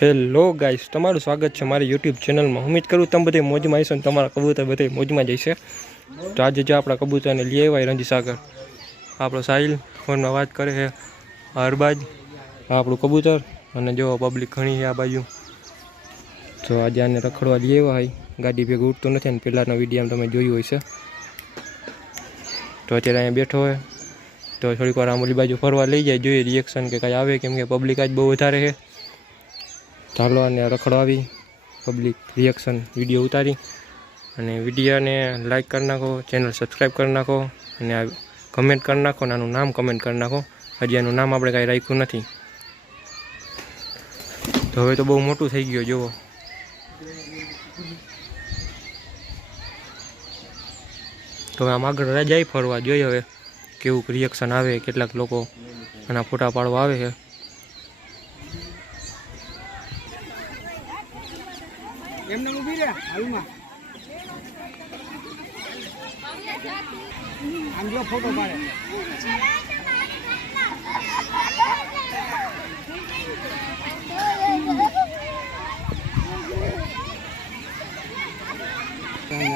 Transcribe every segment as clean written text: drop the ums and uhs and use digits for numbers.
Hello guys, તમારું સ્વાગત છે મારી યુટ્યુબ ચેનલમાં। ઉમ્મીદ કરું તમે બધે મોજમાં હશો ને તમારા કબૂતર બધે મોજમાં જ હશે। તો આજે જો આપણા કબૂતરને લઈ આવ્યા રંજીસાગર, આપણો સાહિલ ફોનમાં વાત કરે છે હરબાજ, આપણું કબૂતર અને જો પબ્લિક ઘણી છે આ બાજુ। તો આજે આને રખડવા લઈ આવ્યા હોય, ગાડી ભેગું ઉઠતું નથી ને પહેલાંનો વિડીયો તમે જોયું હશે। તો અત્યારે અહીંયા બેઠો હોય તો થોડીક વાર આમ ઓલી બાજુ ફરવા લઈ જાય, જોઈએ રિએક્શન કે કાંઈ આવે, કેમ કે પબ્લિક આજ બહુ વધારે છે। ચાલો અને રખડવાવી પબ્લિક રિએક્શન વિડીયો ઉતારી અને વિડીયોને લાઈક કરી નાખો, ચેનલ સબસ્ક્રાઈબ કરી નાખો અને આ કમેન્ટ કરી નાખો, અને આનું નામ કમેન્ટ કરી નાખો। હજી આનું નામ આપણે કાંઈ રાખ્યું નથી, તો હવે તો બહુ મોટું થઈ ગયું જુઓ। તો આમ આગળ જાય ફરવા, જોઈએ હવે કેવું રિએક્શન આવે, કેટલાક લોકો આના ફોટા પાડવા આવે છે। એમને ઊભી રહે હાલમાં આમ જો ફોટો પાડે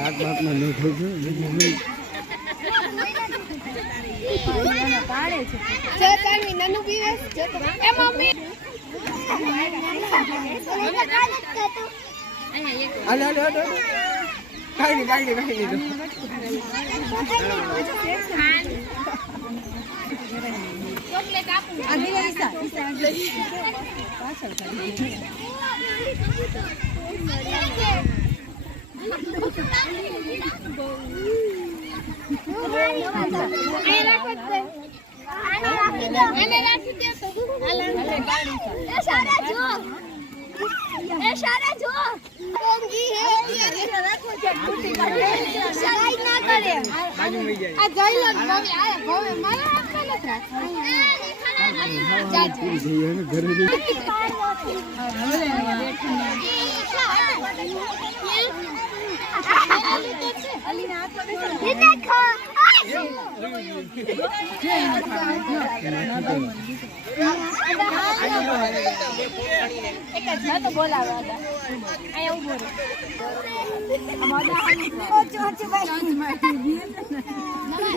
હાથમાં નહીં થયું પાડે છે જે તારી નાનું પીવે છે એ મમ્મી હાલે હાલે હાલે કાઈ નહીં ચોકલેટ આપું આધી વારીસા પાછળ સારા જો કોંગી હે રાખો છે ટૂટી કાઢે સરાઈ ના કરે બાજુ લઈ જાય આ જઈ લો નવી આ ભવે મારા હાથમાં નથી રાખો પૂરી થઈ ગઈ ને ઘરે અલીના હાથમાં બેસો દેખો એક જ તો બોલાવે આયા ઉભો રહે અમારા ઓચો ઓચો ભાઈ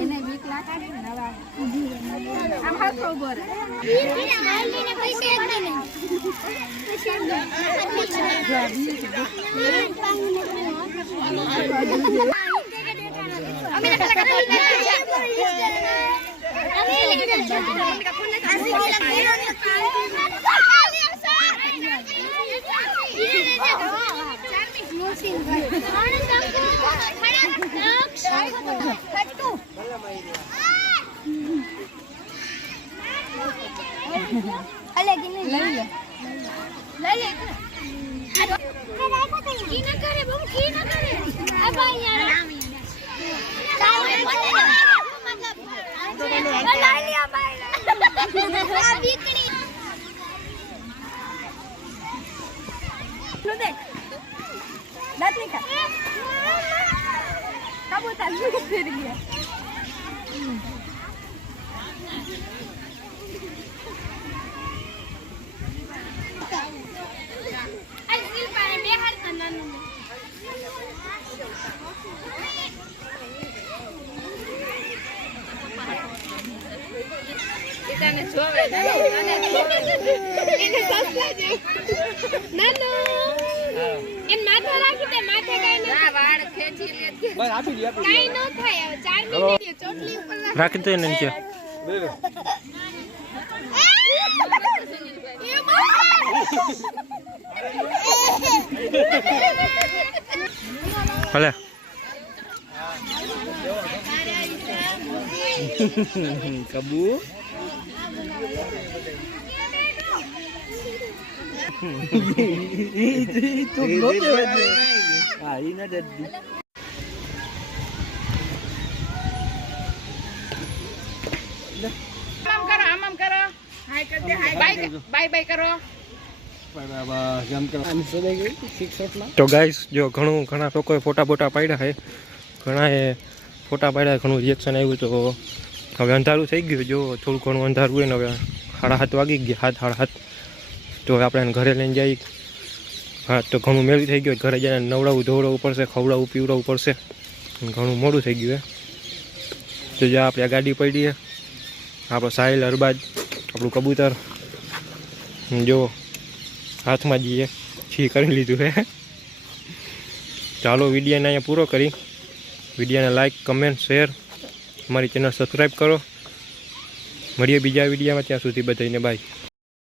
એને બીક લાગે ને નવા આમ હાથ ઉભો રહે હાલીને પૈસા એકદમ અમે જોવે એને સસલા જે નાનો એન માથે રાખી દે, માથે કાઈ ના વાળ ખેંચી લે બસ આપી દે કાઈ ન થાય। હવે 4 મિનિટ ચોટલી ઉપર રાખી દે ને નીચે ભલે કબુ તો નોતે હા ઈ ના દે આમ કરો હાય કરતે હાય બાય બાય કરો તો ગાઈસ જો ઘણા લોકોએ ફોટા પાડ્યા છે, ઘણાએ ફોટા પાડ્યા, ઘણું રિએક્શન આવ્યું। તો હવે અંધારું થઈ ગયું, જો થોડું ઘણું અંધારું હોય ને, હવે 7:30 વાગી ગયા, 7:30। તો આપણે ઘરે લઈને જઈ હા તો ઘણું મેળવી થઈ ગયું ઘરે જઈને નવડાવવું ધોવડાવવું પડશે ખવડાવવું પીવડાવવું પડશે ઘણું મોડું થઈ ગયું તો જ્યાં આપણે આ ગાડી પડી છે આપણો સાહિલ અરબાજ આપણું કબૂતર જો હાથમાં જઈએ છી કરી લીધું છે ચાલો વિડીયોને અહીંયા પૂરો કરી વિડીયોને લાઈક કમેન્ટ શેર અમારી ચેનલ સબસ્ક્રાઈબ કરો મળીએ બીજા વિડીયોમાં ત્યાં સુધી બધાને બાય